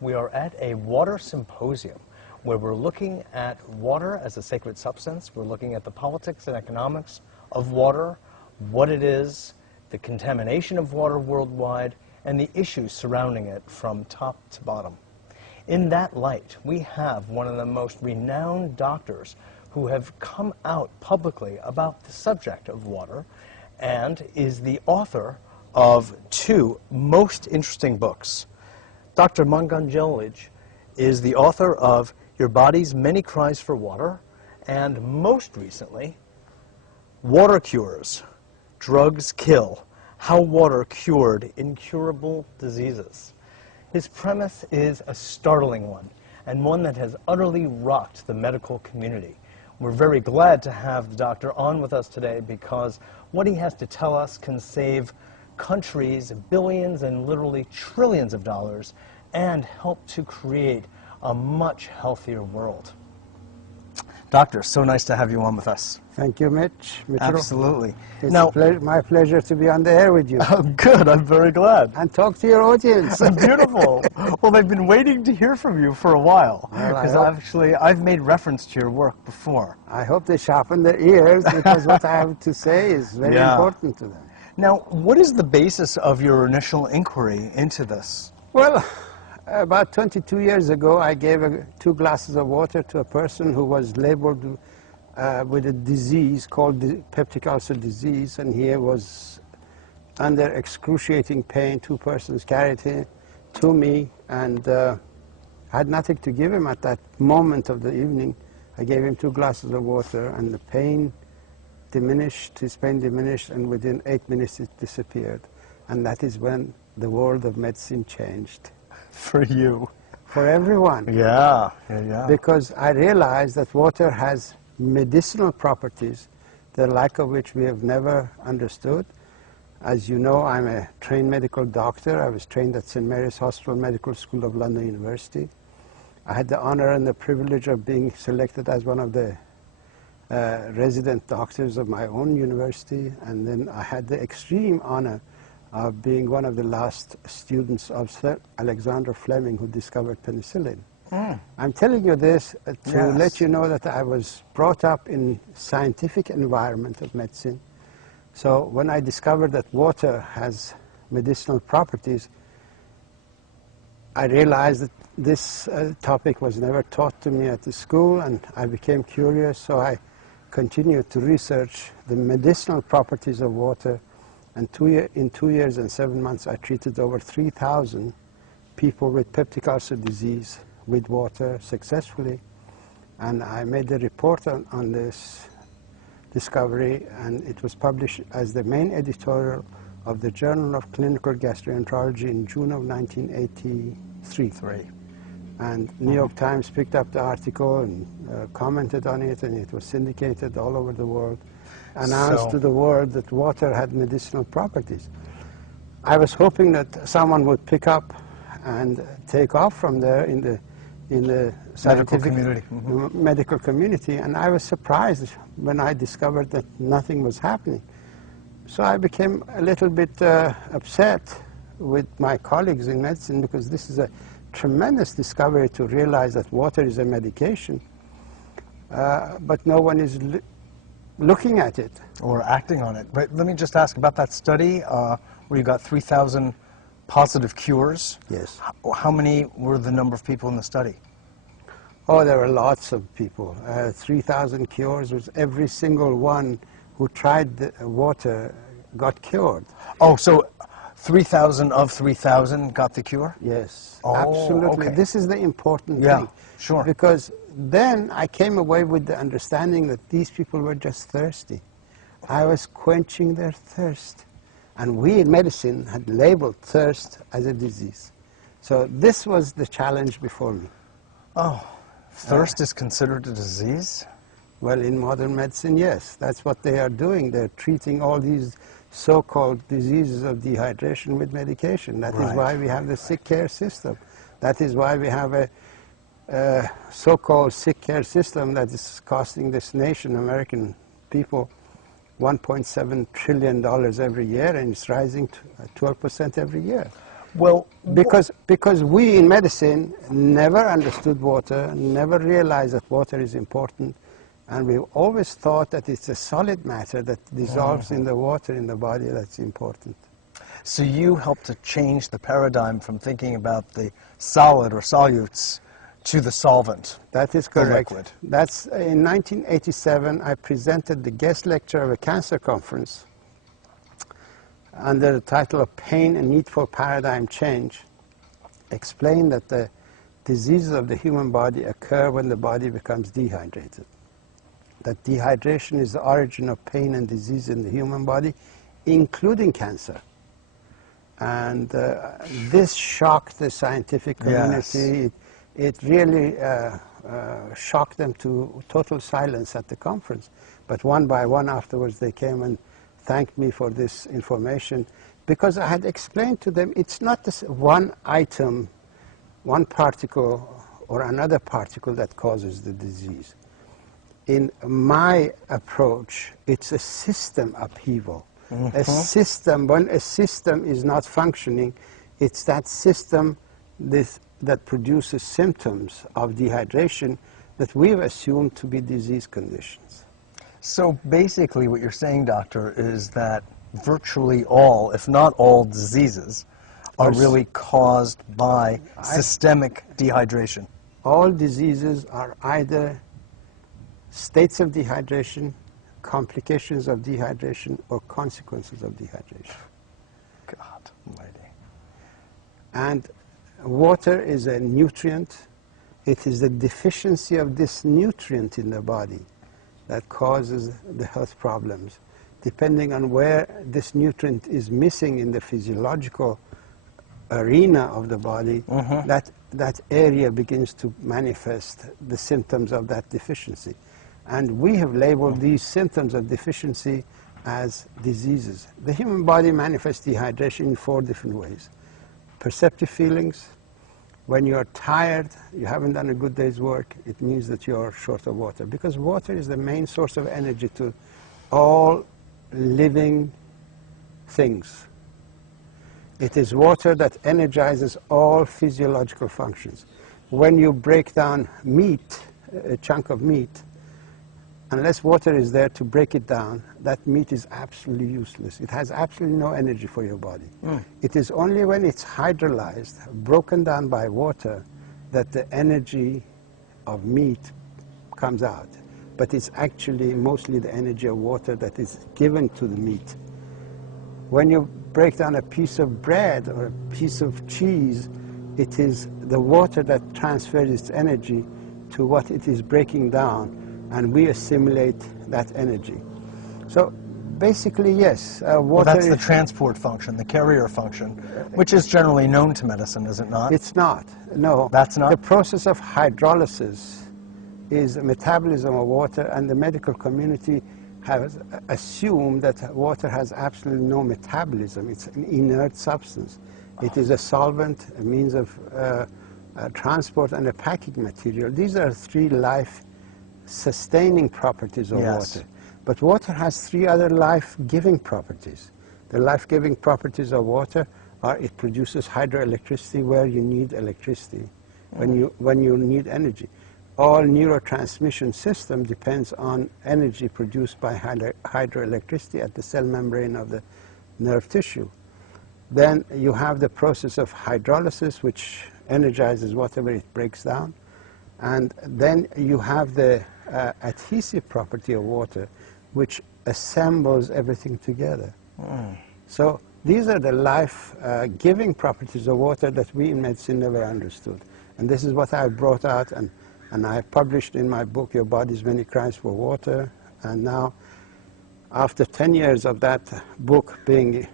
We are at a water symposium where we're looking at water as a sacred substance. We're looking at the politics and economics of water, what it is, the contamination of water worldwide, and the issues surrounding it from top to bottom. In that light, we have one of the most renowned doctors who have come out publicly about the subject of water and is the author of two most interesting books. Dr. Batmanghelidj is the author of Your Body's Many Cries for Water, and most recently, Water Cures, Drugs Kill, How Water Cured Incurable Diseases. His premise is a startling one, and one that has utterly rocked the medical community. We're very glad to have the doctor on with us today because what he has to tell us can save countries billions and literally trillions of dollars and help to create a much healthier world. Doctor, so nice to have you on with us. Thank you, Mitch. Absolutely. It's now, my pleasure to be on the air with you. Oh, good. I'm very glad. And talk to your audience. Beautiful. Well, they've been waiting to hear from you for a while. Because I've made reference to your work before. I hope they sharpen their ears because what I have to say is very important to them. Now, what is the basis of your initial inquiry into this? Well, about 22 years ago, I gave 2 glasses of water to a person who was labeled with a disease called peptic ulcer disease, and he was under excruciating pain. 2 persons carried him to me, and I had nothing to give him at that moment of the evening. I gave him 2 glasses of water, and the pain diminished, his pain diminished, and within 8 minutes it disappeared. And that is when the world of medicine changed. For you. For everyone. Yeah. Because I realized that water has medicinal properties, the like of which we have never understood. As you know, I'm a trained medical doctor. I was trained at St. Mary's Hospital Medical School of London University. I had the honor and the privilege of being selected as one of the resident doctors of my own university, and then I had the extreme honor of being one of the last students of Sir Alexander Fleming, who discovered penicillin. I'm telling you this to let you know that I was brought up in scientific environment of medicine. So when I discovered that water has medicinal properties, I realized that this topic was never taught to me at the school, and I became curious, so I continued to research the medicinal properties of water. And in 2 years and 7 months, I treated over 3,000 people with peptic ulcer disease with water successfully. And I made a report on this discovery, and it was published as the main editorial of the Journal of Clinical Gastroenterology in June of 1983. And New York Times picked up the article and commented on it, and it was syndicated all over the world. Announced to the world that water had medicinal properties. I was hoping that someone would pick up and take off from there in the scientific medical community, and I was surprised when I discovered that nothing was happening. So I became a little bit upset with my colleagues in medicine, because this is a tremendous discovery to realize that water is a medication, but no one is looking at it. Or acting on it. But let me just ask about that study where you got 3,000 positive cures. Yes. How many were the number of people in the study? Oh, there were lots of people. 3,000 cures was every single one who tried the water got cured. Oh, so 3,000 of 3,000 got the cure? Yes, oh, absolutely. Okay. This is the important thing. Sure. Because then I came away with the understanding that these people were just thirsty. I was quenching their thirst. And we in medicine had labeled thirst as a disease. So this was the challenge before me. Oh, thirst is considered a disease? Well, in modern medicine, yes. That's what they are doing. They're treating all these so-called diseases of dehydration with medication. That is why we have the sick care system. That is why we have a so-called sick care system that is costing this nation, American people, $1.7 trillion every year, and it's rising to 12% every year. Well, Because we in medicine never understood water, never realized that water is important, and we've always thought that it's a solid matter that dissolves in the water in the body that's important. so you helped to change the paradigm from thinking about the solid or solutes to the solvent. That is The correct. liquid. That's in 1987. I presented the guest lecture of a cancer conference under the title of Pain and Need for Paradigm Change. Explained that the diseases of the human body occur when the body becomes dehydrated. That dehydration is the origin of pain and disease in the human body, including cancer. And this shocked the scientific community. Yes. It really shocked them to total silence at the conference. But one by one afterwards they came and thanked me for this information, because I had explained to them it's not this one item, one particle or another particle that causes the disease. In my approach, it's a system upheaval. A system, when a system is not functioning, it's that system that produces symptoms of dehydration that we've assumed to be disease conditions. So basically what you're saying, doctor, is that virtually all, if not all, diseases are really caused by systemic dehydration. All diseases are either states of dehydration, complications of dehydration, or consequences of dehydration. God almighty. And water is a nutrient. It is the deficiency of this nutrient in the body that causes the health problems. Depending on where this nutrient is missing in the physiological arena of the body, that area begins to manifest the symptoms of that deficiency. And we have labeled these symptoms of deficiency as diseases. The human body manifests dehydration in 4 different ways. Perceptive feelings. When you're tired, you haven't done a good day's work, it means that you're short of water, because water is the main source of energy to all living things. It is water that energizes all physiological functions. When you break down meat, a chunk of meat, unless water is there to break it down, that meat is absolutely useless. It has absolutely no energy for your body. It is only when it's hydrolyzed, broken down by water, that the energy of meat comes out. But it's actually mostly the energy of water that is given to the meat. When you break down a piece of bread or a piece of cheese, it is the water that transfers its energy to what it is breaking down, and we assimilate that energy. So basically, yes, water Well, that's the is... transport function, the carrier function, which is generally known to medicine, is it not? It's not, no. That's not? The process of hydrolysis is a metabolism of water, and the medical community has assumed that water has absolutely no metabolism. It's an inert substance. It is a solvent, a means of transport, and a packing material. These are 3 life-sustaining properties of water. But water has 3 other life-giving properties. The life-giving properties of water are it produces hydroelectricity where you need electricity, when you need energy. All neurotransmission system depends on energy produced by hydroelectricity at the cell membrane of the nerve tissue. Then you have the process of hydrolysis, which energizes whatever it breaks down. And then you have the adhesive property of water, which assembles everything together. So these are the life-giving properties of water that we in medicine never understood. And this is what I brought out, and I published in my book, Your Body's Many Cries for Water. And now, after 10 years of that book being